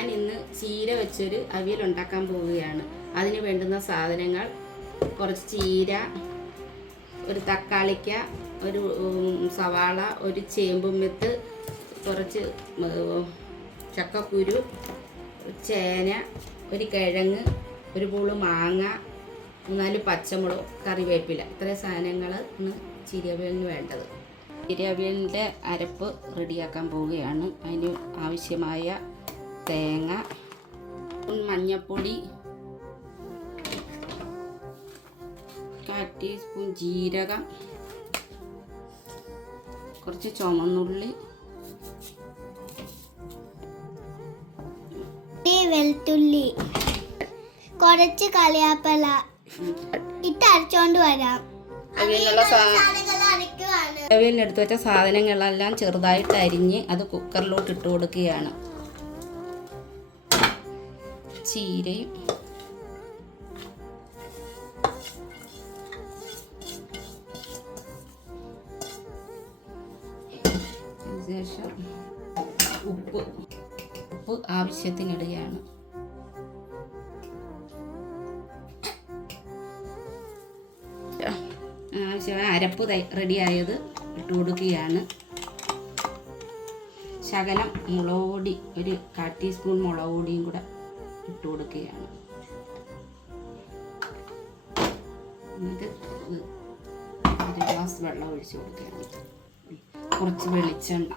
ഞാൻ ഇന്ന് ചീര വെച്ചൊരു അവിയൽ ഉണ്ടാക്കാൻ പോവുകയാണ്. അതിന് വേണ്ടുന്ന സാധനങ്ങൾ: കുറച്ച് ചീര, ഒരു തക്കാളിക്ക, ഒരു സവാള, ഒരു ചേമ്പും വിത്ത്, കുറച്ച് ചക്കക്കുരു, ചേന, ഒരു കിഴങ്ങ്, ഒരു പൂള് മാങ്ങ, 4 പച്ചമുളക്, കറിവേപ്പില. ഇത്രയും സാധനങ്ങളാണ് ചീരവിയലിന് വേണ്ടത്. ചീരവിയലിൻ്റെ അരപ്പ് റെഡിയാക്കാൻ പോവുകയാണ്. അതിന് ആവശ്യമായ തേങ്ങ, മഞ്ഞൾപ്പൊടി, 1/4 ടീസ്പൂൺ ജീരകം, കുറച്ച് ചുമന്നുള്ളി, വെളുത്തുള്ളി, കുറച്ച് കളിയാപ്പല ഇട്ട് അരച്ചോണ്ട് വരാം. അവിയലിനെടുത്ത് വെച്ച സാധനങ്ങളെല്ലാം ചെറുതായിട്ട് അരിഞ്ഞ് അത് കുക്കറിലോട്ട് ഇട്ട് കൊടുക്കുകയാണ്. ചീരയും ശേഷം ഉപ്പ് ആവശ്യത്തിനിടുകയാണ്. ആവശ്യമായ അരപ്പ് റെഡിയായത് ഇട്ട് കൊടുക്കുകയാണ്. ശകലം മുളക് പൊടി, ഒരു 1/4 ടീസ്പൂൺ മുളക് പൊടിയും കൂടെ ഇട്ട് കൊടുക്കുകയാണ്. എന്നിട്ട് 1 ഗ്ലാസ് വെള്ളം ഒഴിച്ച് കൊടുക്കുകയാണ്. കുറച്ച് വെളിച്ചെണ്ണ,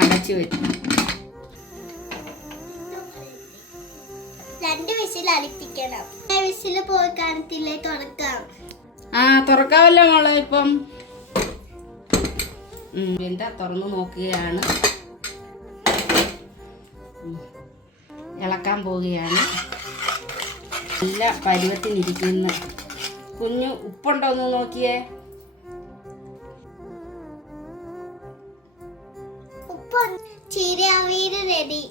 അടച്ചു വെച്ചു. 2 വിസിൽ അടുപ്പിക്കണം. വിസിൽ പോയി കാണത്തില്ലേ? തുറക്കാം. തുറക്കാമല്ലോ മോളെ. ഇപ്പം എന്താ തുറന്നു നോക്കുകയാണ്. ഇളക്കാൻ പോവുകയാണ്. നല്ല പരുവത്തിനിരിക്കുന്നു. കുഞ്ഞു ഉപ്പുണ്ടോ എന്ന് നോക്കിയേ. ഉപ്പ്. ചീര അവിയൽ റെഡി.